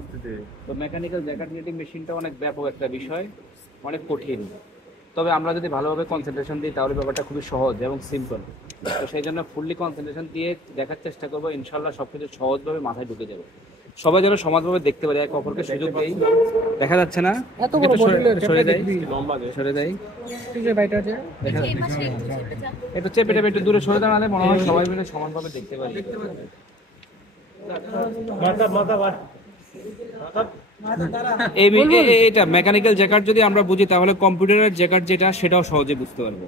উপর। তো mechanical jacket knitting মেশিনটা অনেক ব্যাপক একটা বিষয়, অনেক কঠিন। তবে আমরা যদি ভালোভাবে কনসেন্ট্রেশন দিই তাহলে ব্যাপারটা খুবই সহজ এবং সিম্পল। তো সেই জন্য ফুললি কনসেন্ট্রেশন দিয়ে দেখার চেষ্টা করবো, ইনশাল্লাহ সব কিছু সহজভাবে মাথায় ঢুকে যাবে। সবাই যেন সমাজভাবে দেখতে পারে, এক অপরকে সুযোগ দেই। দেখা যাচ্ছে না, এত বড় বডিলের সরে দেয়, লম্বা সরে দেয়, ঠিক আছে বাইটা আছে দেখা যাচ্ছে। একটু চেপে টেপে একটু দূরে সরে দাঁড়ালে মনে হয় সবাই মিলে সমানভাবে দেখতে পারি। এটা মেকানিক্যাল জ্যাকার্ড যদি আমরা বুঝি তাহলে কম্পিউটারের জ্যাকার্ড যেটা সেটাও সহজে বুঝতে পারবো।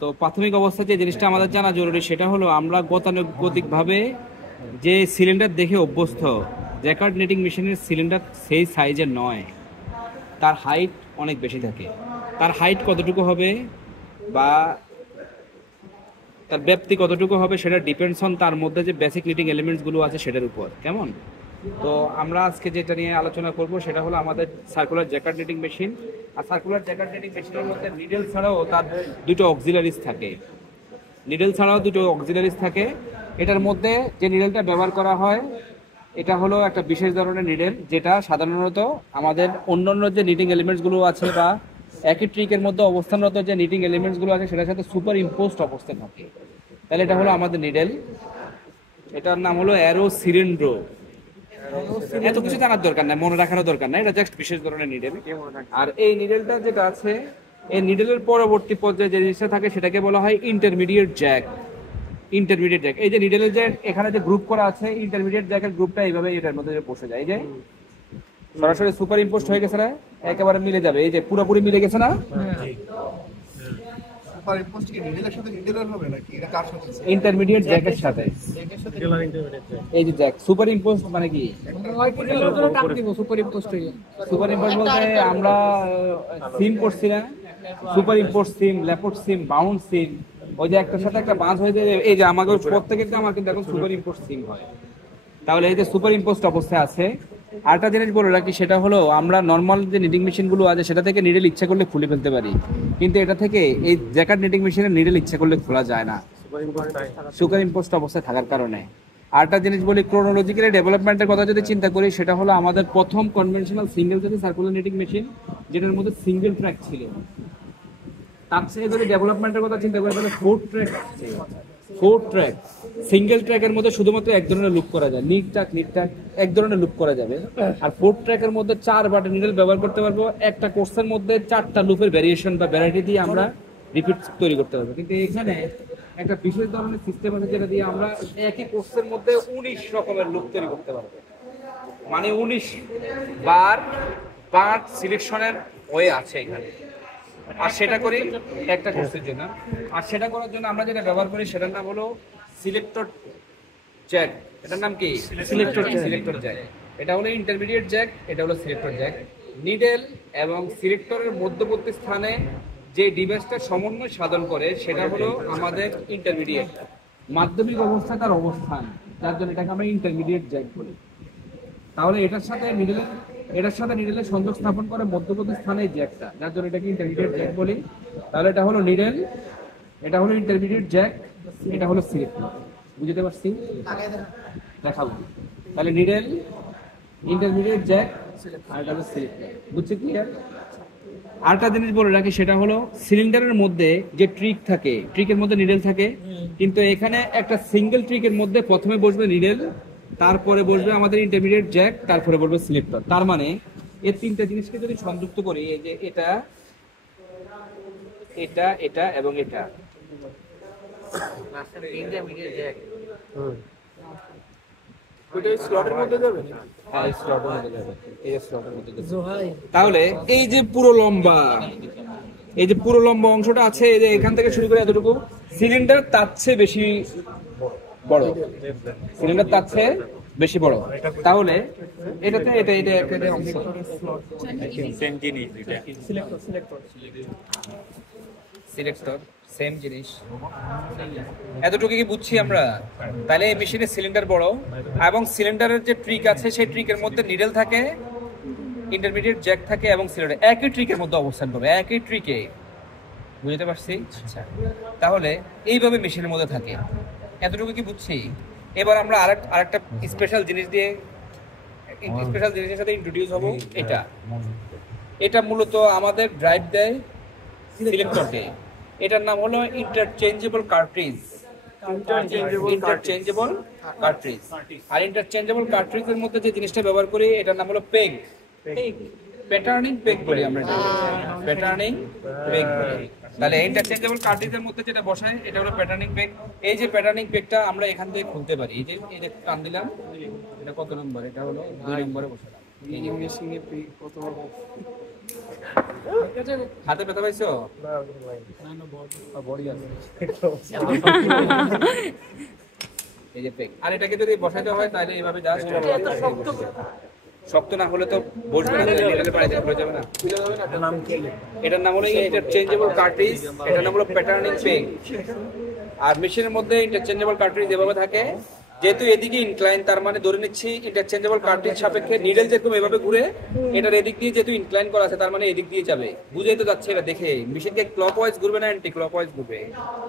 তো প্রাথমিক অবস্থা যে জিনিসটা আমাদের জানা জরুরি সেটা হলো আমরা গতানুগতিকভাবে যে সিলিন্ডার দেখে অভ্যস্ত, জ্যাকার্ড নিটিং মেশিনের সিলিন্ডার সেই সাইজের নয়, তার হাইট অনেক বেশি থাকে। তার হাইট কতটুকু হবে বা তার ব্যাপ্তি কতটুকু হবে সেটা ডিপেন্ডস অন তার মধ্যে যে বেসিক নিটিং এলিমেন্টসগুলো আছে সেটার উপর। কেমন? তো আমরা আজকে যেটা নিয়ে আলোচনা করব সেটা হলো আমাদের সার্কুলার জ্যাকার্ড নিটিং মেশিন। আর সার্কুলার জ্যাকার্ড নিটিং মেশিনের মধ্যে নিডল ছাড়াও তার দুটো অক্সিলারিজ থাকে। নিডল ছাড়াও দুটো অক্সিলারিজ থাকে। এটার মধ্যে যে নিডলটা ব্যবহার করা হয় এটা হলো একটা বিশেষ ধরনের নিডল, যেটা সাধারণত আমাদের অন্যান্য যে নিটিং এলিমেন্টসগুলো আছে বা একই ট্রিকের মধ্যে অবস্থানরত যে নিটিং এলিমেন্টসগুলো আছে সেটার সাথে সুপার ইম্পোজড অবস্থায় থাকে। তাহলে এটা হলো আমাদের নিডল। এটার নাম হলো অ্যারো সিলিন্ড্রো। এত কিছু জানার দরকার নাই, মনে রাখারও দরকার নাই, এটা জাস্ট বিশেষ ধরনের নিডল। আর এই নিডলটা যেটা আছে, এই নিডলের পরবর্তী পর্যায়ে যে জিনিসটা থাকে সেটাকে বলা হয় ইন্টারমিডিয়েট জ্যাক। ইন্টারমিডিয়েট জ্যাক, এই যে নিডলের যে এখানে যে গ্রুপ করা আছে, ইন্টারমিডিয়েট জ্যাকের গ্রুপটা এইভাবে এটার মধ্যে বসে যায়। এই যে সরাসরি সুপার ইম্পোজড হয়ে গেছে না, একেবারে মিলে যাবে। এই যে পুরোপুরি মিলে গেছে না। ইন্টারমিডিয়েট জ্যাকের সাথে এই যে জ্যাক সুপার ইম্পোজড মানে কি? সুপার ইম্পোস্ট সুপার ইম্পোজ বলতে আমরা সিম করছি না, সুপার ইম্পোজ সিম, ল্যাপট সিম, বাউন্ড সিম, ওই যে একটার সাথে একটা বাঁধ হয়ে যায়। এই যে আমাদের প্রত্যেকের আমার কিন্তু এখন সুপার ইম্পোজ সিম হয়। তাহলে এই যে সুপার ইম্পোজড অবস্থায় আছে। আরেকটা জিনিস বলে রাখি, সেটা হলো আমরা নর্মাল যে নিটিং মেশিনগুলো আছে সেটা থেকে নিডল ইচ্ছা করলে খুলে ফেলতে পারি, কিন্তু এটা থেকে এই জ্যাকার্ড নিটিং মেশিনের নিডল ইচ্ছা করলে খোলা যায় না, সুপার ইম্পোজড অবস্থায় থাকার কারণে। আরেকটা জিনিস বলি, ক্রোনোলজিক্যালি ডেভেলপমেন্টের কথা যদি চিন্তা করি, সেটা হলো আমাদের প্রথম কনভেনশনাল সিঙ্গেল যদি সার্কুলার নিটিং মেশিন, যেটার মধ্যে সিঙ্গেল ট্র্যাক ছিল। তার থেকে যদি ডেভেলপমেন্টের কথা চিন্তা করি তাহলে ফোর ট্র্যাক সিঙ্গেল ট্র্যাকের মধ্যে শুধুমাত্র এক ধরনের লুপ করা যায়, নিট ট্র্যাক এক ধরনের লুপ করা যাবে। আর ফোর ট্র্যাকের মধ্যে 4 বাটন নিডল ব্যবহার করতে পারবো। একটা কোর্সের মধ্যে 4টা লুপের ভ্যারিয়েশন বা ভ্যারাইটি দিয়ে আমরা রিপিট তৈরি করতে পারবো। কিন্তু এখানে একটা বিশেষ ধরনের সিস্টেম আছে যেটা দিয়ে আমরা একই কোর্সের মধ্যে 19 রকমের লুপ তৈরি করতে পারবো। মানে 19 বার পার্ট সিলেকশনের ওয়ে আছে এখানে। আর সেটা করি একটা কোর্সের জন্য। আর সেটা করার জন্য আমরা যেটা ব্যবহার করি সেটার নাম হলো সিলেক্টর জ্যাক। এটার নাম কি? Selector Jack. এটা হলো ইন্টারমিডিয়েট জ্যাক, এটা হলো সিলেক্টর জ্যাক। নিডল এবং সিলেক্টরের মধ্যবর্তী স্থানে যে ডিভাইসটা সমন্বয় সাধন করে সেটা হলো আমাদের ইন্টারমিডিয়েট, মাধ্যমিক অবস্থা তার অবস্থান, যার জন্য এটাকে আমরা ইন্টারমিডিয়েট জ্যাক বলি। তাহলে এটার সাথে নিডলের সংযোগ স্থাপন করে মধ্যবর্তী স্থানে জ্যাকটা, যার জন্য এটাকে ইন্টারমিডিয়েট জ্যাক বলি। তাহলে এটা হলো নিডল, এটা হলো ইন্টারমিডিয়েট জ্যাক, এটা হলো সিলেক্টর। বুঝতে পারছি? দেখাবো। তাহলে নিডল, ইন্টারমিডিয়েট জ্যাক, আর এটা হলো সিলেক্টর। বুঝছে ক্লিয়ার? আরেকটা জিনিস বলে রাখি, সেটা হলো সিলিন্ডারের মধ্যে যে ট্রিক থাকে, ট্রিকের মধ্যে নিডল থাকে, কিন্তু এখানে একটা সিঙ্গেল ট্রিকের মধ্যে প্রথমে বসবে নিডল, তারপরে বসবে আমাদের ইন্টারমিডিয়েট জ্যাক, তারপরে বসবে সিলেক্টর। তার মানে এই তিনটা জিনিসকে যদি সংযুক্ত করি, এই যে এটা এটা এটা এবং এটা, তাহলে এই যে পুরো লম্বা অংশটা আছে, এই যে এখান থেকে শুরু করে এতটুকু, সিলিন্ডার তার চেয়ে বেশি বড়, সিলিন্ডার তার চেয়ে বেশি বড়। তাহলে এটাতে এটা এটা একটা অংশ, সিলেক্টর সেম জিনিস। এতটুকু কি বুঝছি আমরা? তাহলে এই মেশিনের সিলিন্ডার বড় এবং সিলিন্ডারের যে ট্রিক আছে সেই ট্রিকের মধ্যে নিডল থাকে, ইন্টারমিডিয়েট জ্যাক থাকে এবং সিলিন্ডার একই ট্রিকের মধ্যে অবস্থান করবে, একই ট্রিকে। বুঝতে পারছি? আচ্ছা, তাহলে এইভাবে মেশিনের মধ্যে থাকে। এতটুকু কি বুঝছি? এবার আমরা আরেকটা স্পেশাল জিনিস দিয়ে স্পেশাল জিনিসের সাথে ইন্ট্রোডিউস হব। এটা মূলত আমাদের ড্রাইভ দেয় সিলেক্টরকে। এটার নাম হলো ইন্টারচেঞ্জেবল কার্ট্রিজ। Interchangeable cartridge. আর ইন্টারচেঞ্জেবল কার্ট্রিজের মধ্যে যে জিনিসটা ব্যবহার করি এটার নাম হলো পেগ। প্যাটার্নিং পেগ বলি আমরা, প্যাটার্নিং পেগ বলি। তাহলে ইন্টারচেঞ্জেবল কার্ট্রিজের মধ্যে যেটা বসায় এটা হলো প্যাটার্নিং পেগ। এই যে প্যাটার্নিং পেগটা আমরা এখান থেকে খুলতে পারি। এই যে টান দিলাম, এটা কত নম্বর? এটা হলো 2 নম্বরে বসালাম। এই যে মেশিং এর পেগ কত হাতে ব্যথা পাইছো? বডি আছে। এই যে পেগ। আর এটাকে যদি বসাতে হয় তাহলে এইভাবে জাস্ট শক্ত না হলে তো বসবে না, নিডেলের পাড়ে পড়ে যাবে না। এটার নাম হলো ইন্টারচেঞ্জেবল কার্ট্রিজ, এটার নাম হলো প্যাটার্নিং পেগ। আর মেশিনের মধ্যে ইন্টারচেঞ্জেবল কার্ট্রিজ এভাবে থাকে, যেহেতু এদিকে ইনক্লাইন, তার মানে ধরে নিচ্ছি ইন্টারচেঞ্জেবল কার্ট্রিজ সাপেক্ষে নিডেল যেরকম এভাবে ঘুরে, এটার এদিক দিয়ে যেহেতু ইনক্লাইন করা আছে তার মানে এদিক দিয়ে যাবে। বুঝেই তো যাচ্ছে এটা দেখে। মেশিনকে ক্লকওয়াইজ ঘুরবে না অ্যান্টি ক্লকওয়াইজ ঘুরবে?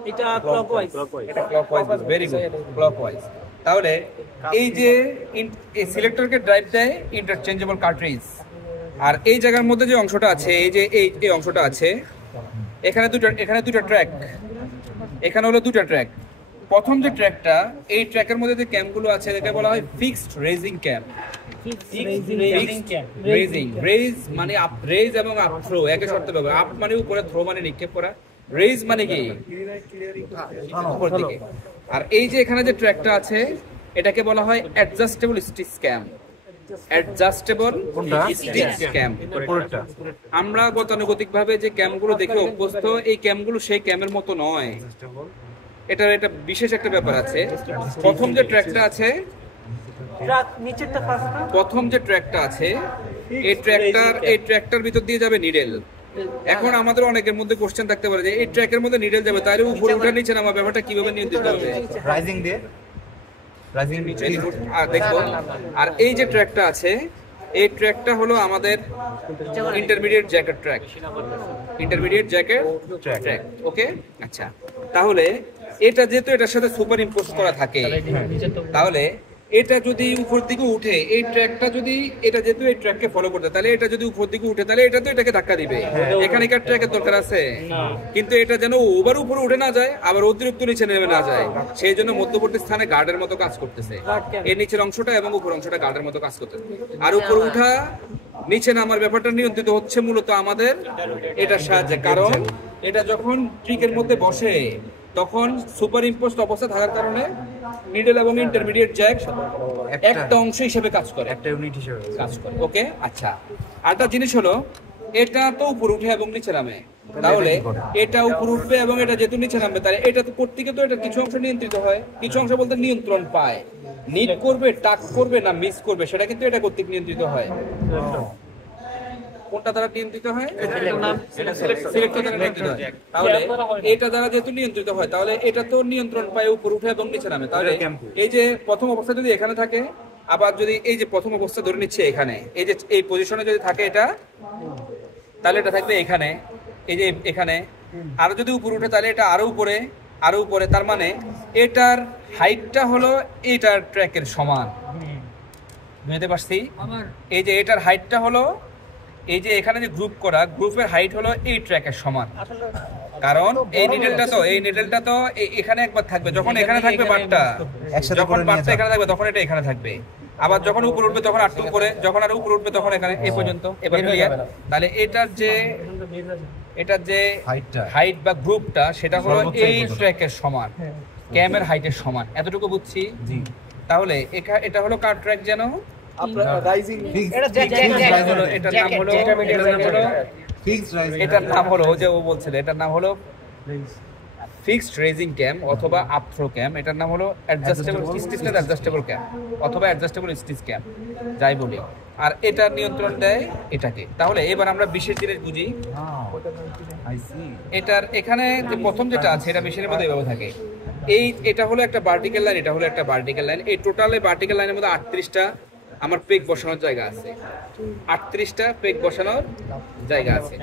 এটা ক্লকওয়াইজ। এটা ক্লকওয়াইজ, ভেরি গুড, ক্লকওয়াইজ। তাহলে এই যে সিলেক্টরকে ড্রাইভ দেয় ইন্টারচেঞ্জেবল কার্ট্রিজ। আর এই জায়গার মধ্যে যে অংশটা আছে, এই যে এই অংশটা আছে, এখানে দুটো ট্র্যাক, এখানে হলো দুটো ট্র্যাক। প্রথম যে ট্র্যাকটা, এই ট্র্যাকের মধ্যে যে ক্যাম্পগুলো আছে এটাকে বলা হয় ফিক্সড রেজিং ক্যাম্প। রেজ মানে আপ, রেজ এবং আপ থ্রো একই শর্তে ব্যবহার। আপ মানে উপরে, থ্রো মানে নিক্ষেপ করা, রেজ মানে কি উপর দিকে। আর এই যে এখানে যে ট্র্যাকটা আছে এটাকে বলা হয় adjustable stitch camp. Adjustable stitch camp. আমরা গতানুগতিকভাবে যে ক্যাম্পগুলো দেখে অভ্যস্ত, এই ক্যাম্পগুলো সেই ক্যাম্পের মতো নয়। এটা বিশেষ একটা ব্যাপার আছে। প্রথম যে ট্র্যাকটা আছে, প্রথম যে ট্র্যাকটা আছে, এই ট্র্যাকটার ভিতর দিয়ে যাবে নিডেল। এখন আমাদের অনেকের মধ্যে কোশ্চেন থাকতে পারে যে এই ট্র্যাকের মধ্যে নিডেল যাবে, তাহলে উপরে উঠে নিচে নামা ব্যাপারটা কিভাবে নিয়ন্ত্রিত হবে? রাইজিং দিয়ে, রাইজিং নিচে দেখবো। আর এই যে ট্র্যাকটা আছে, এই ট্র্যাকটা হলো আমাদের intermediate jacket track. Intermediate jacket track, okay. আচ্ছা, তাহলে এটা যেহেতু এটার সাথে সুপার ইম্পোজ করা থাকে, তাহলে এটা যদি উপর দিকে উঠে, এই ট্র্যাকটা যদি, এটা যেহেতু এই ট্র্যাককে ফলো করতে, তাহলে এটা যদি উপর দিকে উঠে তাহলে এটা তো এটাকে ধাক্কা দিবে। এখানকার ট্র্যাকের দরকার আছে, কিন্তু এটা যেন ওভার উপরে উঠে না যায় আবার অতিরিক্ত নিচে নেমে না যায়, সেই জন্য মধ্যবর্তী স্থানে গার্ডের মতো কাজ করতেছে। এর নিচের অংশটা এবং উপর অংশটা গার্ডের মতো কাজ করতেছে। আর উপর উঠা নিচে নামার ব্যাপারটা নিয়ন্ত্রিত হচ্ছে মূলত আমাদের এটার সাহায্যে। কারণ এটা যখন ট্রিকের মধ্যে বসে তখন সুপার ইম্পোজড অবস্থা থাকার কারণে নিডল এবং ইন্টারমিডিয়েট জ্যাক একটা অংশ হিসেবে কাজ করে, একটা ইউনিট হিসেবে কাজ করে, ওকে। আচ্ছা, আরেকটা জিনিস হলো, এটা তো উপর উঠে এবং নিচে নামে, তাহলে এটা উপর উঠবে এবং এটা যেহেতু নিচে নামবে, তাহলে এটা তো করতে গিয়ে তো এটা কিছু অংশ নিয়ন্ত্রিত হয়, কিছু অংশ বলতে নিয়ন্ত্রণ পায়। নিড করবে, টাক করবে না মিস করবে, সেটা কিন্তু এটা কর্তৃক নিয়ন্ত্রিত হয়। কোনটা দ্বারা নিয়ন্ত্রিত হয়? সিলেক্টর দ্বারা নিয়ন্ত্রিত হয়। তাহলে এটা দ্বারা যেহেতু নিয়ন্ত্রিত হয়, তাহলে এটা তো নিয়ন্ত্রণ পায় উপর উঠে এবং নিচে নামে। তাহলে এই যে প্রথম অবস্থা যদি এখানে থাকে, আবার যদি এই যে প্রথম অবস্থা ধরে নিচ্ছে এখানে, এই যে এই পজিশনে যদি থাকে এটা, তাহলে এটা থাকবে এখানে, এই যে এখানে। আরো যদি উপর উঠে তাহলে এটা আরো উপরে, আরো উপরে। তার মানে এটার হাইটটা হলো এইটার ট্র্যাকের সমান। বুঝতে পারছি? এই যে এটার হাইটটা হলো, এই যে এখানে যে গ্রুপ করা, গ্রুপের হাইট হলো এই ট্র্যাকের সমান। কারণ এই নিডলটা তো এখানে একবার থাকবে, যখন এখানে থাকবে বারটা, যখন বারটা এখানে থাকবে তখন এটা এখানে থাকবে। আবার যখন উপর উঠবে তখন আরেকটু উপরে, যখন আর উপর উঠবে তখন এখানে, এই পর্যন্ত। এবার ক্লিয়ার? তাহলে এটার যে হাইট বা গ্রুপটা সেটা হলো এই ট্র্যাকের সমান, ক্যামের হাইটের সমান। এতটুকু বুঝছি? তাহলে এটা হলো কার ট্র্যাক যেন? এটার নাম হলো, যে ও বলছিল এটার নাম হলো ফিক্সড রেজিং ক্যাম্প অথবা আপ থ্রো ক্যাম্প। এটার নাম হলো অ্যাডজাস্টেবল স্টিচলেস অ্যাডজাস্টেবল ক্যাম্প অথবা অ্যাডজাস্টেবল স্টিচ ক্যাম্প, যাই বলি। আর এটা নিয়ন্ত্রণ দেয় এটাকে। তাহলে এবার আমরা বিশেষ জিনিস বুঝি। এটার এখানে যে প্রথম যেটা আছে, এটা মেশিনের মধ্যে এভাবে থাকে। এটা হলো একটা ভার্টিক্যাল লাইন, এটা হলো একটা ভার্টিক্যাল লাইন। এই টোটালে ভার্টিক্যাল লাইনের মধ্যে 38টা আমার পেগ বসানোর জায়গা আছে, 38টা পেগ বসানোর জায়গা আছে।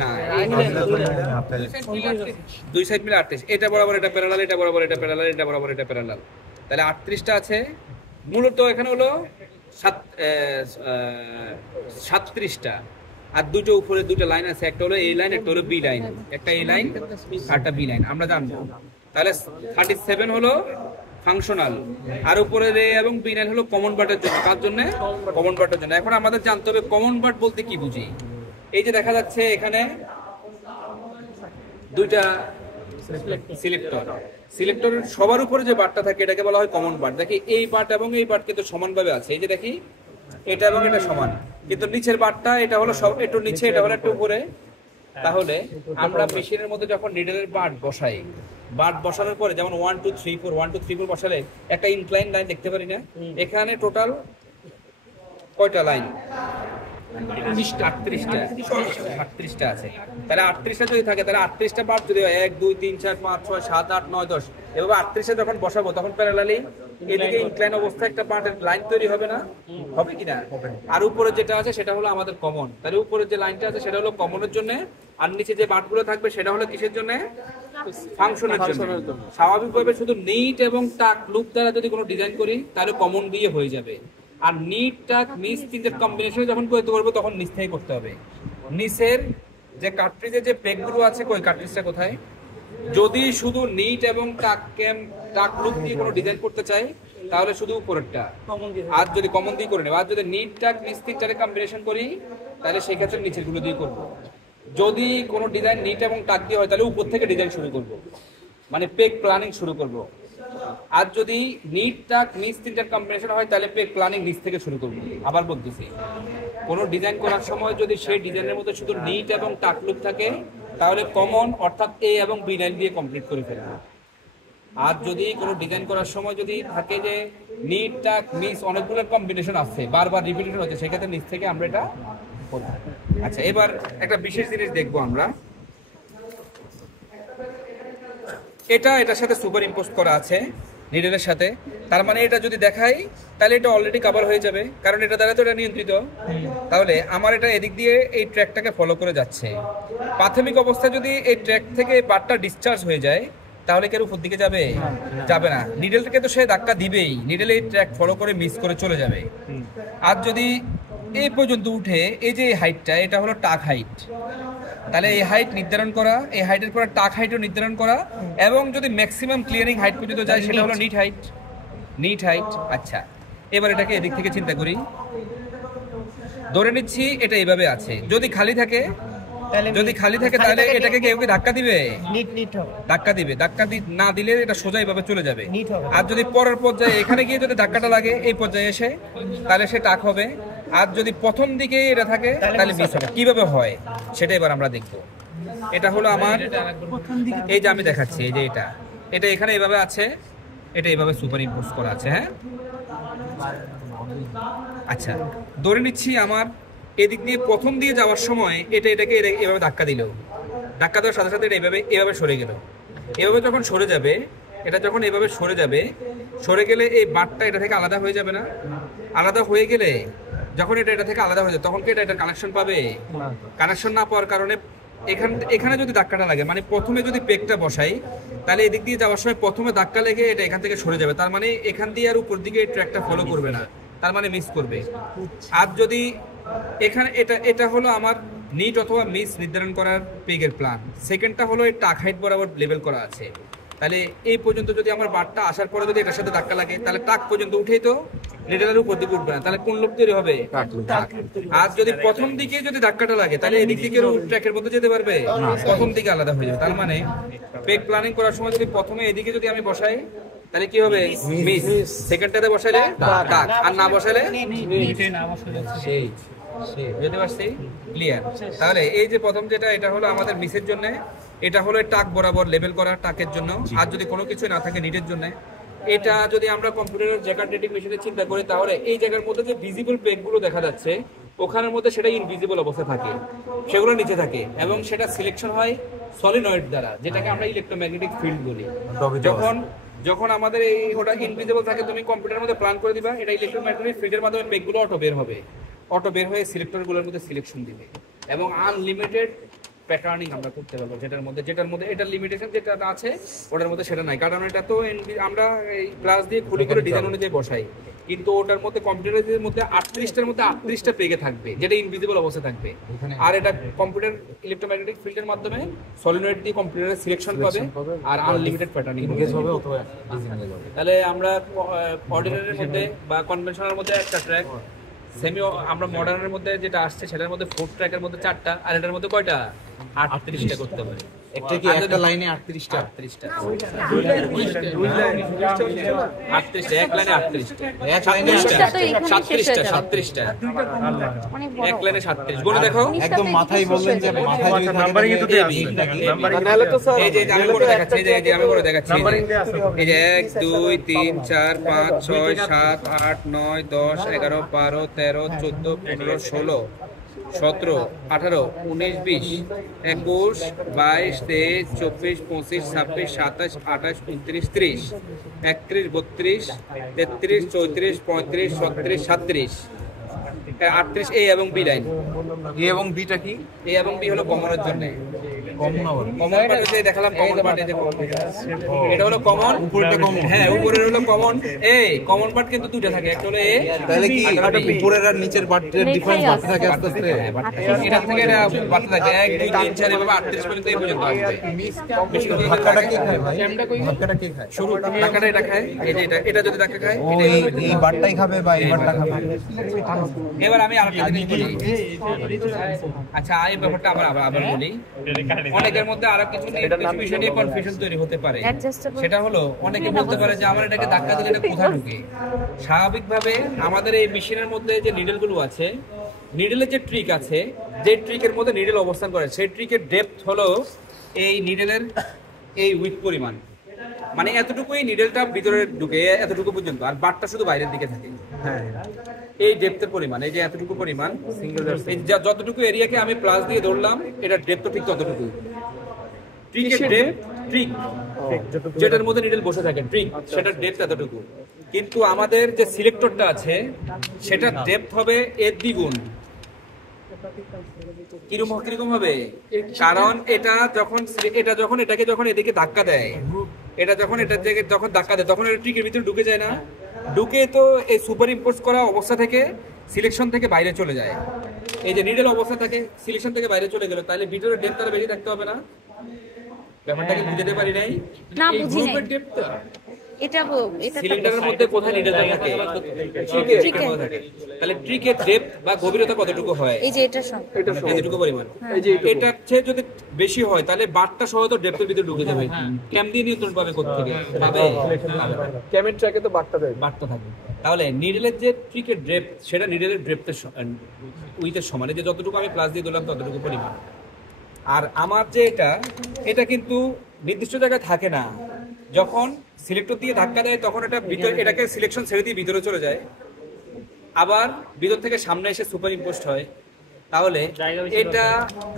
না, দুই সাইড মিলে 38। এটা বরাবর এটা প্যারালাল, এটা বরাবর এটা প্যারালাল, এটা বরাবর এটা প্যারালাল, তাহলে 38টা আছে। মূলত এখানে হলো 37টা, আর দুটো উপরে দুটো লাইন আছে, একটা হলো এ লাইন, একটা হলো বি লাইন, একটা এ লাইন আর একটা বি লাইন আমরা জানবো। তাহলে 37 হলো ফাংশনাল, আর উপরে এ এবং বি লাইন হলো কমন বাটের জন্য। কার জন্য? কমন বাটের জন্য। এখন আমাদের জানতে হবে কমন বাট বলতে কি বুঝি। এই যে দেখা যাচ্ছে এখানে দুইটা সিলেক্টর, সিলেক্টরের সবার উপরে যে বারটা থাকে এটাকে বলা হয় কমন বার। দেখি এই বাট এবং এই বাট কিন্তু সমানভাবে আছে, এই যে দেখি এটা এবং এটা সমান, কিন্তু নিচের বারটা এটা হলো সব একটু নিচে, এটা হলো একটু উপরে। তাহলে আমরা মেশিনের মধ্যে যখন নিডলের বাট বসাই, বাট বসানোর পরে যেমন 1 2 3 4 1 2 3 4 বসালে একটা ইনক্লাইন লাইন দেখতে পারি না? এখানে টোটাল কয়টা লাইন? 38টা আছে। তাহলে 38টা যদি থাকে তাহলে 38টা বাট যদি 1 2 3 4 5 6 7 8 9 10 এভাবে 38টা যখন বসাবো তখন প্যারালালি এদিকে ইনক্লাইন অবস্থায় একটা বাটের লাইন তৈরি হবে না? হবে কি না? আর উপরে যেটা আছে সেটা হলো আমাদের কমন। তাহলে উপরে যে লাইনটা আছে সেটা হলো কমনের জন্য, আর নিচে যে বাটগুলো থাকবে সেটা হলো কিসের জন্য? ফাংশনের জন্য। স্বাভাবিকভাবে শুধু নিট এবং টাক লুপ দ্বারা যদি কোনো ডিজাইন করি তাহলে কমন দিয়ে হয়ে যাবে। আর নিট টাক মিস তিনটের কম্বিনেশন যখন করতে পারবো তখন নিচ থেকে করতে হবে। নিচের যে কার্ট্রিজের যে পেগগুলো আছে, কই কার্ট্রিজটা কোথায়? যদি শুধু নিট এবং টাক লুপ দিয়ে কোনো ডিজাইন করতে চাই তাহলে শুধু উপরেরটা, আর যদি কমন দিয়ে করে নেব। আর যদি নিট টাক মিস তিনটারে কম্বিনেশন করি তাহলে সেই ক্ষেত্রে নিচের গুলো দিয়ে করবো। যদি কোনো ডিজাইন নিট এবং টাক দিয়ে হয় তাহলে উপর থেকে ডিজাইন শুরু করব, মানে পেগ প্ল্যানিং শুরু করব। আর যদি নিট টাক মিস তিনটার কম্বিনেশন হয় তাহলে পেগ প্ল্যানিং নিচ থেকে শুরু করব। আবার বলতেছি, কোনো ডিজাইন করার সময় যদি সেই ডিজাইনের মধ্যে শুধু নিট এবং টাক লুপ থাকে তাহলে কমন অর্থাৎ এ এবং বি লাইন দিয়ে কমপ্লিট করে ফেলবো। আর যদি কোনো ডিজাইন করার সময় যদি থাকে যে নিট টাক মিস অনেকগুলো কম্বিনেশন আছে, বারবার রিপিটেশন হচ্ছে, সেক্ষেত্রে নিচ থেকে আমরা এটা করবো। আচ্ছা, এবার একটা বিশেষ জিনিস দেখবো আমরা। এটার সাথে সুপার ইম্পোজ করা আছে নিডলের সাথে, তার মানে এটা যদি দেখাই তাহলে এটা অলরেডি কভার হয়ে যাবে, কারণ এটা দ্বারা তো এটা নিয়ন্ত্রিত। তাহলে আমার এটা এদিক দিয়ে এই ট্র্যাকটাকে ফলো করে যাচ্ছে। প্রাথমিক অবস্থায় যদি এই ট্র্যাক থেকে বারটা ডিসচার্জ হয়ে যায় তাহলে কি আর উপর দিকে যাবে? যাবে না। নিডলটাকে তো সে ধাক্কা দিবেই, নিডল এই ট্র্যাক ফলো করে মিস করে চলে যাবে। আর যদি এই পর্যন্ত উঠে, এই যে হাইটটা এটা হলো টাক হাইট, তাহলে এই হাইট নির্ধারণ করা, এই হাইটের পরে টাক হাইটও নির্ধারণ করা, এবং যদি ম্যাক্সিমাম ক্লিয়ারিং হাইট পর্যন্ত যায় সেটা হলো নিট হাইট। NEET height. আচ্ছা, এবার এটাকে এদিক থেকে চিন্তা করি। ধরে নিচ্ছি এটা এইভাবে আছে, যদি খালি থাকে তাহলে এটাকে কেউ কি ধাক্কা দিবে? ধাক্কা দিবে। না দিলে এটা সোজা এইভাবে চলে যাবে। আর যদি পরের পর্যায়ে এখানে গিয়ে যদি ধাক্কাটা লাগে এই পর্যায়ে এসে, তাহলে সে টাক হবে। আর যদি প্রথম দিকে এটা থাকে তাহলে মিস হবে। কিভাবে হয় সেটা এবার আমরা দেখব। এটা হলো আমার, এই যে আমি দেখাচ্ছি, এই যে এটা এখানে এইভাবে আছে, এটা এইভাবে সুপার ইম্পোজ করা আছে। হ্যাঁ, আচ্ছা, ধরে নিচ্ছি আমার এদিক দিয়ে প্রথম দিয়ে যাওয়ার সময় এটাকে এভাবে ধাক্কা দিল, ধাক্কা দেওয়ার সাথে সাথে এটা এভাবে সরে গেল। এভাবে যখন সরে যাবে, এটা যখন এভাবে সরে গেলে এই বারটা এটা থেকে আলাদা হয়ে যাবে না? আলাদা হয়ে গেলে যখন এটা থেকে আলাদা হয়ে যাবে তখন কি এটা কানেকশন পাবে? কানেকশন না পাওয়ার কারণে এখানে যদি ধাক্কাটা লাগে, মানে প্রথমে যদি পেগটা বসাই তাহলে এদিক দিয়ে যাওয়ার সময় প্রথমে ধাক্কা লেগে এটা এখান থেকে সরে যাবে, তার মানে এখান দিয়ে আর উপর দিকে ট্র্যাকটা ফলো করবে না, তার মানে মিস করবে। আর যদি এখানে এটা হলো আমার নিট অথবা মিস নির্ধারণ করার পেগের প্ল্যান। সেকেন্ডটা হলো এই টাক হাইট বরাবর লেভেল করা আছে। তাহলে এই পর্যন্ত যদি আমার বারটা আসার পরে যদি এটার সাথে ধাক্কা লাগে তাহলে টাক পর্যন্ত উঠেই তো নিডলের উপর দিকে উঠবে না, তাহলে কোন লুপ তৈরি হবে? আর যদি প্রথম দিকে যদি ধাক্কাটা লাগে তাহলে এদিক দিকে ট্র্যাকের মধ্যে যেতে পারবে? প্রথম দিকে আলাদা হয়ে যাবে। তার মানে পেগ প্ল্যানিং করার সময় যদি প্রথমে এদিকে যদি আমি বসাই তাহলে কি হবে? মিস। সেকেন্ডটাতে বসালে টাক, আর না বসালে সেই বুঝতে পারছি? ক্লিয়ার? তাহলে এই যে প্রথম যেটা, এটা হলো আমাদের মিসের জন্য, এটা হলো টাক বরাবর লেভেল করা টাকের জন্য। আর যদি কোনো কিছু না থাকে নিটের জন্য, এটা যদি আমরা কম্পিউটারের জ্যাকার্ড ডেটিং মেশিনে চিন্তা করি তাহলে এই জায়গার মধ্যে যে ভিজিবল পেগগুলো দেখা যাচ্ছে ওখানের মধ্যে সেটা ইনভিজিবল অবস্থা থাকে, সেগুলো নিচে থাকে, এবং সেটা সিলেকশন হয় সলিনয়েড দ্বারা, যেটাকে আমরা ইলেকট্রোম্যাগনেটিক ফিল্ড বলি। যখন আমাদের ওটা ইনভিজিবল থাকে, তুমি কম্পিউটারের মধ্যে প্ল্যান করে দিবা, এটা ইলেকট্রোম্যাগনেটিক ফিল্ডের মাধ্যমে পেগগুলো অটো বের হবে, অটো বের হয়ে সিলেক্টরগুলোর মধ্যে সিলেকশন দিবে, এবং আনলিমিটেড প্যাটার্নিং আমরা করতে পারবো, যেটার মধ্যে এটার লিমিটেশন যেটা আছে ওটার মধ্যে সেটা নাই, কারণ এটা তো আমরা এই গ্লাস দিয়ে খুলে করে ডিজাইন অনুযায়ী বসাই। কিন্তু ওটার মধ্যে কম্পিউটারের মধ্যে 38টার মধ্যে 38টা পেগে থাকবে, যেটা ইনভিজিবল অবস্থা থাকবে। আর এটা কম্পিউটার ইলেকট্রোম্যাগনেটিক ফিল্ডের মাধ্যমে সলিনয়েড দিয়ে কম্পিউটারের সিলেকশন পাবে আর আনলিমিটেড প্যাটার্নিং হবে অথবা ডিসএঙ্গেজ হবে। তাহলে আমরা অর্ডিনারির মধ্যে বা কনভেনশনাল মধ্যে একটা ট্র্যাক, সেমি আমরা মডার্নের মধ্যে যেটা আসছে সেটার মধ্যে 4 ট্র্যাকের মধ্যে 4টা, আর এটার মধ্যে কয়টা 38টা করতে পারে। একটা কি একটা লাইনে 38টা? 38টা এক লাইনে 38টা, এক লাইনে 37টা এক লাইনে 37। গুণে দেখো একদম মাথায় বললেন যে মাথায় যদি নাম্বারিং এ তো নাহলে তো স্যার এই যে আমি করে দেখাচ্ছি, এই যে আমি করে দেখাচ্ছি, এই যে 1 2 3 4 5 6 7 8 9 10 11 12 13 14 15 16 17 18 19 20 21 22 23 24 25 26 27 28 29 30 31 32 33 34 35 37 37 38 এ এবং বি লাইন। এ এবং বিটা কি? এ এবং বি হলো কমনের জন্য। কমন আবার কমন পার্ট যে দেখালাম, কমন পার্ট এই যে এটা হলো কমন, উপরেরটা কমন। হ্যাঁ উপরের হলো কমন। এই কমন পার্ট কিন্তু দুটো থাকে, একটা হলো এ, তাহলে কি উপরের আর নিচের পার্টের ডিফারেন্স বাড়তে থাকে আস্তে আস্তে? এটা থেকে এটা বাড়তে থাকে 1 2 3 4 এভাবে 38 পর্যন্ত এই পর্যন্ত আসবে। ধাক্কাটা কে খায় ভাই? ধাক্কাটা কে খায়? শুরু ধাক্কাটা এটা খায়, এই যে এটা যদি ধাক্কা খায় ও এই বারটাই খাবে বা এই বারটা খাবে? এবার আমি আরেকটা জিনিস বলি। আচ্ছা এই ব্যাপারটা আবার বলি। অনেকের মধ্যে আরো কিছু বিষয় নিয়ে কনফিউশন তৈরি হতে পারে। সেটা হলো অনেকে বলতে পারে যে আমার এটাকে ধাক্কা দিলে এটা কোথায় ঢুকে। স্বাভাবিকভাবে আমাদের এই মেশিনের মধ্যে যে নিডলগুলো আছে, নিডলের যে ট্রিক আছে, যে ট্রিকের মধ্যে নিডল অবস্থান করে সেই ট্রিকের ডেপথ হলো এই নিডলের এই উইথ পরিমাণ, মানে এতটুকুই নিডলটা ভিতরে ঢুকে এতটুকু পর্যন্ত, আর বারটা শুধু বাইরের দিকে থাকে। এই ডেপথের পরিমাণ, এই যে এতটুকু পরিমাণ, এই যতটুকু এরিয়াকে আমি প্লাস দিয়ে ধরলাম, এটা ডেপথ ঠিক ততটুকু। ট্রিকের ডেপথ, ট্রিক যেটার মধ্যে নিডল বসে থাকে, ট্রিক সেটার ডেপথ এতটুকু। কিন্তু আমাদের যে সিলেক্টরটা আছে সেটার ডেপথ হবে এর দ্বিগুণ। কিরকম হবে? কারণ এটা যখন এদিকে ধাক্কা দেয়, এটা যখন ধাক্কা দেয় তখন এটা ট্রিকের ভিতরে ঢুকে যায় না? ঢুকে তো এই সুপার ইম্পোজ করা অবস্থা থেকে সিলেকশন থেকে বাইরে চলে যায়। এই যে নিডল অবস্থা থাকে সিলেকশন থেকে বাইরে চলে গেল, তাহলে ভিতরে ডেপথ আর বেশি থাকতে হবে না? ব্যাপারটাকে বুঝতে পারি নাই? না এই বুঝি নাই। গ্রুপের ডেপথটা এটা এটা সিলিন্ডারের মধ্যে কোথায় নিডলটা থাকে? ট্রিকের মধ্যে থাকে। তাহলে ট্রিকের ডেপথ বা গভীরতা কতটুকু হয়? এই যে এটার সঙ্গে এতটুকু পরিমাণ। এটার চেয়ে যদি বেশি হয় তাহলে বারটা সহ তো ডেপথের ভিতরে ঢুকে যাবে। ক্যাম দিয়ে নিয়ন্ত্রণ পাবে কোত্থেকে? পাবে ক্যামের ট্র্যাকে তো বার্তা দেয়। বারটা থাকবে। তাহলে নিডলের যে ট্রিকের ডেপথ সেটা নিডলের ডেপথের উইথের সমান, যে যতটুকু আমি প্লাস দিয়ে দিলাম ততটুকু পরিমাণ। আর আমার যে এটা কিন্তু নির্দিষ্ট জায়গায় থাকে না। যখন সিলেক্টর দিয়ে ধাক্কা দেয় তখন এটা ভিতরে, এটাকে সিলেকশন ছেড়ে দিয়ে ভিতরে চলে যায়, আবার ভিতর থেকে সামনে এসে সুপার ইম্পোস্ট হয়। তাহলে এটা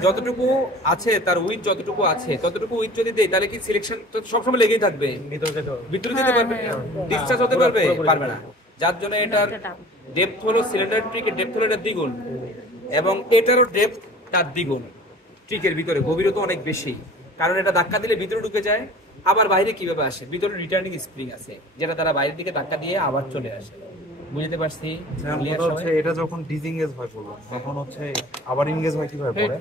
যতটুকু আছে তার উইথ যতটুকু আছে ততটুকু উইথ যদি দেয় তাহলে কি সিলেকশন সবসময় লেগেই থাকবে? ভিতরে যেতে পারবে? ডিসচার্জ হতে পারবে? পারবে না। যার জন্য এটার ডেপথ হলো সিলিন্ডার ট্রিকের ডেপথ হলো এটা দ্বিগুণ, এবং এটারও ডেপথ তার দ্বিগুণ। ট্রিকের ভিতরে গভীরতা অনেক বেশি, কারণ এটা ধাক্কা দিলে ভিতরে ঢুকে যায়, আবার বাইরে কিভাবে আসে? ভিতরে রিটার্নিং স্প্রিং আছে যেটা তারা বাইরের দিকে ধাক্কা দিয়ে আবার চলে আসে। বুঝতে পারছি? এটা যখন ডিসএঙ্গেজ হয় বলবো তখন হচ্ছে আবার এনগেজ হয় কিভাবে পড়ে?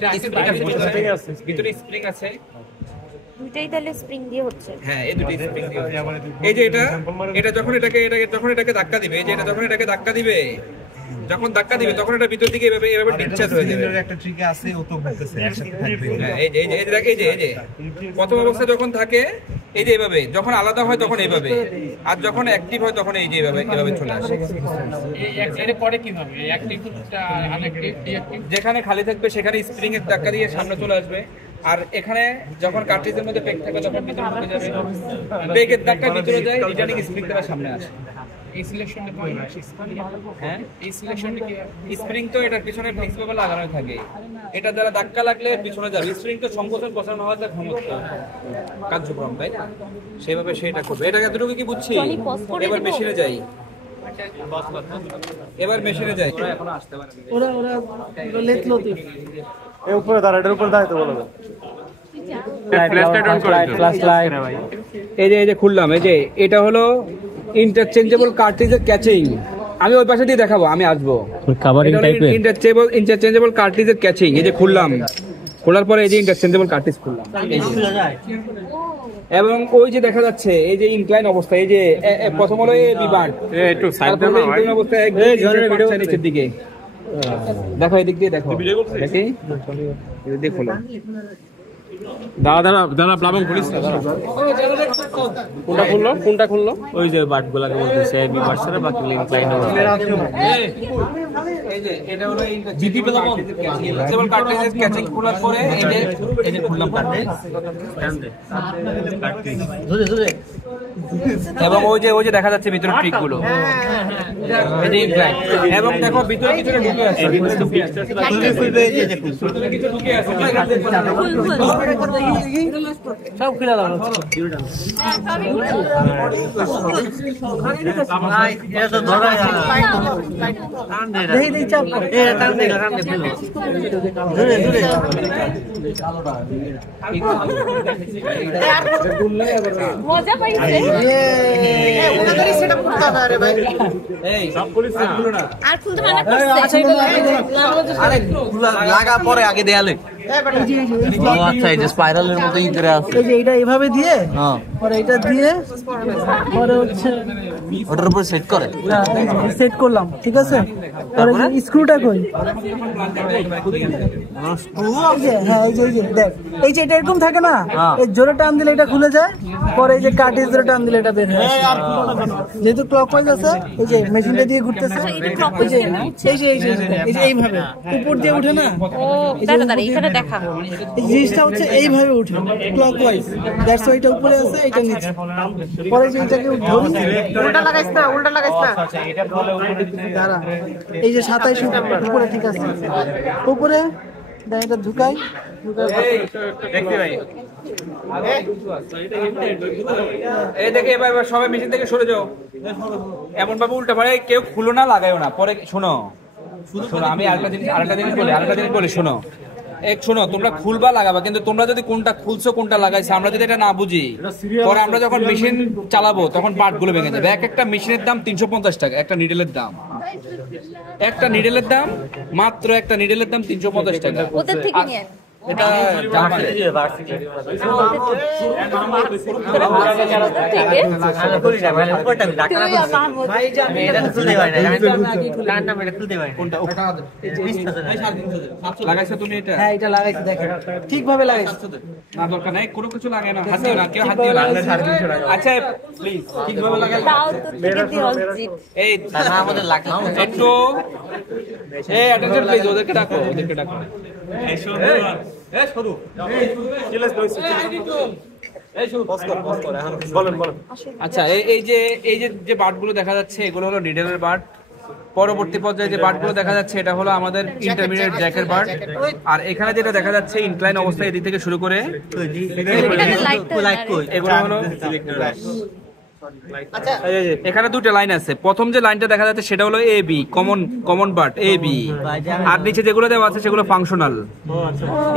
ভিতরে স্প্রিং আছে, দুইটাই তাহলে স্প্রিং দিয়ে হচ্ছে। হ্যাঁ এই দুটো স্প্রিং দিয়ে হচ্ছে। এই যে এটা যখন এটাকে ধাক্কা দিবে, এই যে এটা যখন এটাকে ধাক্কা দিবে, যখন ধাক্কা দিবে তখন এটা ভিতর দিকে এভাবে ডিসচার্জ হয়ে যাবে। একটা ট্রিকে আছে ও তো ঘুরতেছে একসাথে থাকবে। হ্যাঁ, এই যে প্রথম অবস্থা যখন থাকে এই যে এইভাবে, যখন আলাদা হয় তখন এইভাবে, আর যখন অ্যাক্টিভ হয় তখন এই যে এইভাবে চলে আসে। এর পরে কি হবে? অ্যাক্টিভ আনঅ্যাক্টিভ ডিঅ্যাক্টিভ যেখানে খালি থাকবে সেখানে স্প্রিং এর ধাক্কা দিয়ে সামনে চলে আসবে, আর এখানে যখন কার্ট্রিজের মধ্যে পেগ থাকবে তখন ভিতরে ঢুকে যাবে, পেগের ধাক্কা ভিতরে যায়, রিটার্নিং স্প্রিং দ্বারা সামনে আসে। এই সিলেকশনটা কি? হ্যাঁ এই সিলেকশনটা কি? স্প্রিং তো এটার পিছনে ফিক্সড লাগানো থাকে, এটা দ্বারা ধাক্কা লাগলে পিছনে যাবে। স্প্রিং তো সংকোচন প্রসারণ হওয়ার তার ঘনত্ব কার্যক্রম, তাই না? সেভাবে সেটা করবে। এটা এতটুকু কি বুঝছি? এবার মেশিনে যাই, এখনো আসতে পারে ওরা লেতলতি এই উপরে দাঁড়া, এটার উপরে দাঁড়াতে বলবে। এই যে খুললাম, এই যে এটা হলো ইন্টারচেঞ্জেবল কার্ট্রিজের ক্যাচিং। আমি ওই পাশে দিয়ে দেখাবো, আমি আসবো। কাভারিং টাইপের ইন্টারচেঞ্জেবল কার্ট্রিজের ক্যাচিং, এই যে খুললাম, খোলার পরে এই যে ইন্টারচেঞ্জেবল কার্ট্রিজ খুললাম, এবং ওই যে দেখা যাচ্ছে এই যে ইনক্লাইন অবস্থা, এই যে প্রথম হলো এই বিবাদ একটু সাইড ইনক্লাইন অবস্থা নিচের দিকে দেখো, এদিক দিয়ে দেখো, দেখি এদিক দিয়ে খোলা। দাদা প্লাবং খুলিস না, কোনটা খুললো ওই যে বাটগুলাকে বলতেছে বিবাদ ছাড়া বাকি ইনক্লাইন এই যে এটা হলো ইন্টারচেঞ্জেবল কার্ট্রিজের ক্যাচিং খোলার পরে এই যে খুললাম কার্ট্রিজ, এবং ওই যে দেখা যাচ্ছে ভিতরে ট্রিক গুলো, এই যে ইনক্লাইন, এবং দেখো ভিতরে কিছুটা ঢুকে আছে, ভিতরে কিছু ঢুকে আছে, সব খুলে দাও। মজা পাইছে। আর খুলতে মানা করছে। লাগা পরে আগে দেয়ালে। আচ্ছা, এই যে স্পাইরালের মতো ইঁদুরে আছে। এই যে এটা এইভাবে দিয়ে পরে এটা দিয়ে পরে হচ্ছে ওটার উপর সেট করে সেট করলাম, ঠিক আছে। পরে স্ক্রুটা কই? হ্যাঁ, এই যে দেখ, এই যে এটা এরকম থাকে না, এই জোরে টান দিলে এটা খুলে যায়, পরে এই যে কাটে জোরে টান দিলে এটা বের হয়ে আসে। যেহেতু ক্লকওয়াইজ আছে, এই যে মেশিনটা দিয়ে ঘুরতেছে, এই যে এইভাবে উপর দিয়ে উঠে না, ও দাঁড়া এখানে দেখা। এই জিনিসটা হচ্ছে এইভাবে উঠে ক্লকওয়াইজ, দ্যাটস ওয়াই এটা উপরে আছে, এটা নিচে। পরে যে এটাকে ধরি, উল্টা লাগাইছ না, দাঁড়া, এই যে 27 উপরে, ঠিক আছে, উপরে এটা ঢুকাই, এই দেখে এবার সবাই মেশিন থেকে সরে যাও, এমন ভাবে উল্টা পারে কেউ খুলো না, লাগাইও না। পরে শোনো, আমি আরেকটা জিনিস বলি, শোনো, তোমরা খুলবা লাগাবা, কিন্তু তোমরা যদি কোনটা খুলছো কোনটা লাগাইছো আমরা যদি এটা না বুঝি, পরে আমরা যখন মেশিন চালাবো তখন পার্ট গুলো ভেঙে যাবে। একটা মেশিনের দাম 350 টাকা, একটা নিডেলের দাম মাত্র, একটা নিডেলের দাম 350 টাকা। ওদের থেকে নিয়ে এটা জার্মানি। লাগাইছো তুমি এটা? হ্যাঁ, এটা লাগাইছি, দেখো ঠিকভাবে লাগাইছি। না, দরকার নাই, কোনো কিছু লাগে না, হাত দিও না, কেউ হাত দিও না। আচ্ছা প্লিজ ঠিকভাবে লাগাই। তাও তো থেকে দিও জিত। এই আমাদের লাগলো একটু, এই অ্যাটেনশন প্লিজ, ওদেরকে ডাকো। আচ্ছা, এই যে বাটগুলো দেখা যাচ্ছে এগুলো হলো নিডেলের বাট। পরবর্তী পর্যায়ে যে বাটগুলো দেখা যাচ্ছে এটা হলো আমাদের ইন্টারমিডিয়েট জ্যাকের বাট। আর এখানে যেটা দেখা যাচ্ছে ইনক্লাইন অবস্থায় এদিক থেকে শুরু করে এগুলো হলো, এখানে দুটো লাইন আছে। প্রথম যে লাইনটা দেখা যাচ্ছে সেটা হলো A B, common but A B, আর নিচে যেগুলো দেওয়া আছে সেগুলো ফাংশনাল,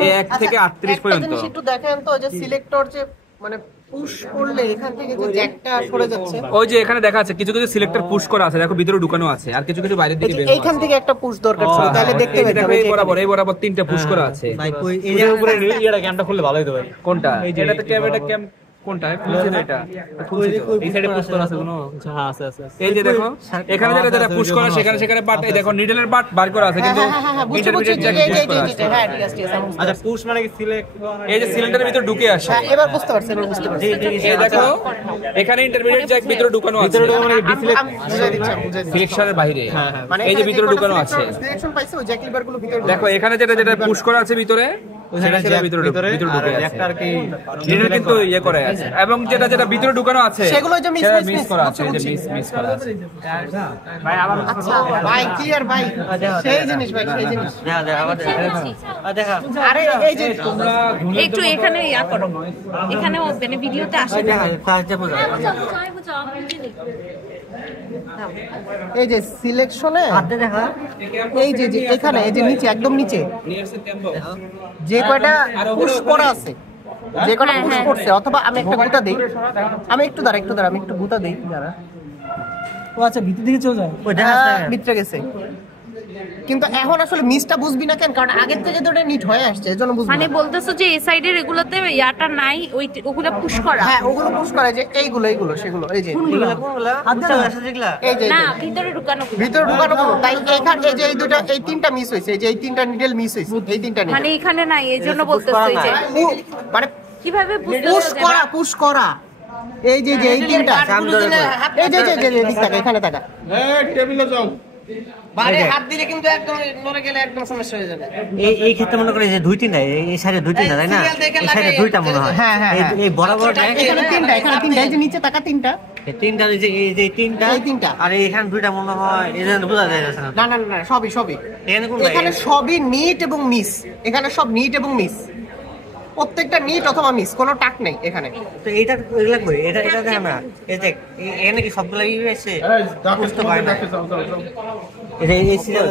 এ 1 থেকে 38 পর্যন্ত। একটু দেখেন তো, যে সিলেক্টর যে মানে পুশ করলে এখান থেকে যে জ্যাকটা সরে যাচ্ছে, ওই যে এখানে দেখা আছে কিছু সিলেক্টর পুশ করা আছে, দেখো ভিতরে ঢুকানো আছে, আর কিছু বাইরের দিকে বের হচ্ছে। এইখান থেকে একটা পুশ দরকার ছিল, তাহলে দেখতে এই দেখো, পেতাম। এই বরাবর 3টা পুশ করা আছে। এর উপরে এটা ক্যামটা খুললে ভালো হতো ভাই। কোনটা? এটা তো ক্যাম কোনটা খুলছে না, এটা এই সাইডে পুশ করা আছে কোনো? হ্যাঁ, আছে। এই যে দেখো এখানে যেটা পুশ করা, সেখানে বাট, এই দেখো নিডেলের বাট বার করা আছে, কিন্তু ইন্টারমিডিয়েট জ্যাক পুশ করা আছে। হ্যাঁ, ঠিক আছে। আচ্ছা, পুশ মানে কি সিলেক্ট? এই যে সিলিন্ডারের ভিতরে ঢুকে আসে, এবার বুঝতে পারছি। এই দেখো এখানে ইন্টারমিডিয়েট জ্যাক ভিতরে ঢুকানো আছে, মানে ডিসিলেক্ট সিলেকশনের বাইরে, এই যে ভিতরে ঢুকানো আছে। সিলেকশন পাইছে, ওই জ্যাক লিভার গুলো ভিতরে দেখো এখানে যেটা পুশ করা আছে ভিতরে, সেটা ভিতরে ঢুকে আছে, এটা কিন্তু ইয়ে করে আছে। এবং যেটা ভিতরে ঢুকানো আছে সেগুলো যে মিস করা আছে, এই যে মিস করা আছে। ভাই আবার আচ্ছা ভাই, ক্লিয়ার ভাই, সেই জিনিস ভাই, সেই জিনিস। দেখা আরে এই যে তোমরা একটু এখানে ইয়া করো, এখানে মানে ভিডিওতে আসে না। এই যে সিলেকশনে এই যে এখানে, এই যে নিচে, একদম নিচে যে কয়টা পুশ করা আছে, যে কয়টা পুশ করছে, অথবা আমি একটা গুতা দেই, আমি একটু দাঁড়া, আমি একটু গুতা দেই, যারা ও আচ্ছা ভিতর দিকে চলে যায়। ভিতরে গেছে, কিন্তু এখন আসলে মিসটা বুঝবি না কেন, কারণ আগের থেকে তো এটা নিট হয়ে আসছে, এজন্য বুঝবি মানে না। বলতেছো যে এই সাইডের এগুলোতে ইয়াটা নাই, ওই ওগুলো পুশ করা? হ্যাঁ ওগুলো পুশ করা, যে এইগুলো সেগুলো, এই যে হাত দিয়ে না। এই যে না ভিতরে ঢুকানো গুলো। ভিতরে ঢুকানো গুলো, তাই এইখানে এই যে এই দুটো এই তিনটা মিস হয়েছে, এই যে এই তিনটা নিডেল মিস হয়েছে, এই তিনটা মানে নিডেল এখানে নাই, এই জন্য বলতেছো এই যে মানে কিভাবে পুশ করা এই যে এই তিনটা, এই যে এদিক তাকা, এখানে তাকা, টেবিলে যাও। বাইরে হাত দিলে কিন্তু একদম নড়ে গেলে একদম সমস্যা হয়ে যাবে। এই ক্ষেত্রে মনে করে যে দুইটি নাই, এই সাইডে দুইটি না, তাই না? এই সাইডে দুইটা মনে হয়। হ্যাঁ হ্যাঁ এই বরাবর এখানে তিনটা, এই যে নিচে তাকা তিনটা, এই তিনটা, এই যে তিনটা, এই তিনটা। আর এইখানে দুইটা মনে হয়, এই জন্য বোঝা যায় না। না সবই এখানে কোন এখানে সবই নিট এবং মিস, এখানে সব নিট এবং মিস, প্রত্যেকটা নিট অথবা মিস, কোনো টাক নেই এখানে। তো এইটা এগুলা কই, এটা দেখ না, এই দেখ এখানে কি সবগুলা ই হয়েছে, বুঝতে পারি না। এটা এই সিরিয়াল